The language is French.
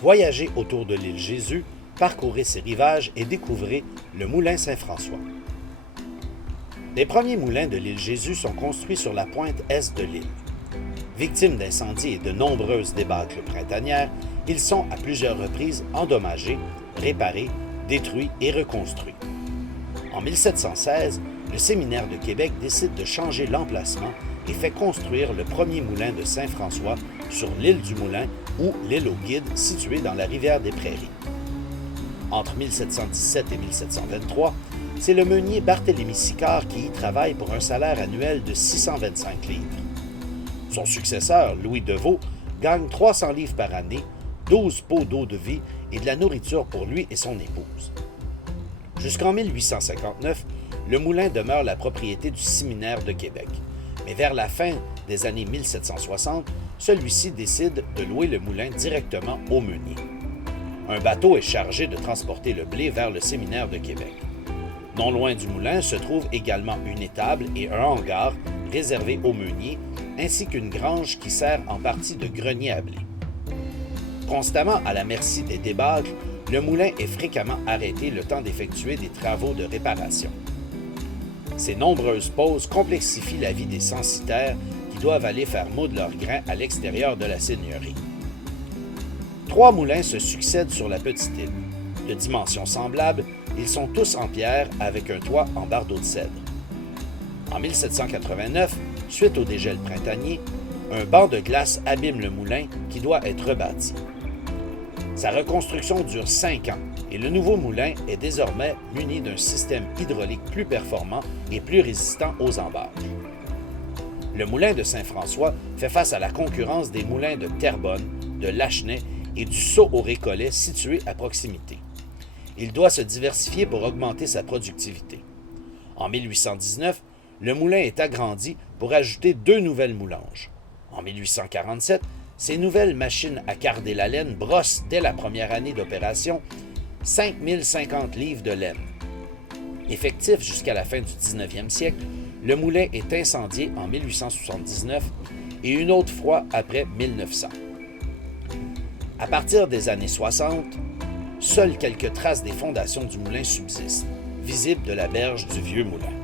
Voyagez autour de l'île Jésus, parcourez ses rivages et découvrez le moulin Saint-François. Les premiers moulins de l'île Jésus sont construits sur la pointe est de l'île. Victimes d'incendies et de nombreuses débâcles printanières, ils sont à plusieurs reprises endommagés, réparés, détruits et reconstruits. En 1716, le séminaire de Québec décide de changer l'emplacement et fait construire le premier moulin de Saint-François sur l'île du Moulin ou l'île aux Guides située dans la rivière des Prairies. Entre 1717 et 1723, c'est le meunier Barthélemy Sicard qui y travaille pour un salaire annuel de 625 livres. Son successeur, Louis Deveau, gagne 300 livres par année, 12 pots d'eau de vie et de la nourriture pour lui et son épouse. Jusqu'en 1859, le moulin demeure la propriété du séminaire de Québec. Mais vers la fin des années 1760, celui-ci décide de louer le moulin directement au meunier. Un bateau est chargé de transporter le blé vers le séminaire de Québec. Non loin du moulin se trouve également une étable et un hangar réservés aux meuniers, ainsi qu'une grange qui sert en partie de grenier à blé. Constamment à la merci des débâcles, le moulin est fréquemment arrêté le temps d'effectuer des travaux de réparation. Ces nombreuses pauses complexifient la vie des censitaires qui doivent aller faire moudre leurs grains à l'extérieur de la seigneurie. 3 moulins se succèdent sur la petite île. De dimensions semblables, ils sont tous en pierre avec un toit en bardeaux de cèdre. En 1789, suite au dégel printanier, un banc de glace abîme le moulin qui doit être rebâti. Sa reconstruction dure 5 ans et le nouveau moulin est désormais muni d'un système hydraulique plus performant et plus résistant aux embâches. Le moulin de Saint-François fait face à la concurrence des moulins de Terrebonne, de Lachenay et du Sault au Récollet situés à proximité. Il doit se diversifier pour augmenter sa productivité. En 1819, le moulin est agrandi pour ajouter 2 nouvelles moulanges. En 1847, ces nouvelles machines à carder la laine brossent dès la première année d'opération 5050 livres de laine. Effectif jusqu'à la fin du 19e siècle, le moulin est incendié en 1879 et une autre fois après 1900. À partir des années 60, seules quelques traces des fondations du moulin subsistent, visibles de la berge du vieux moulin.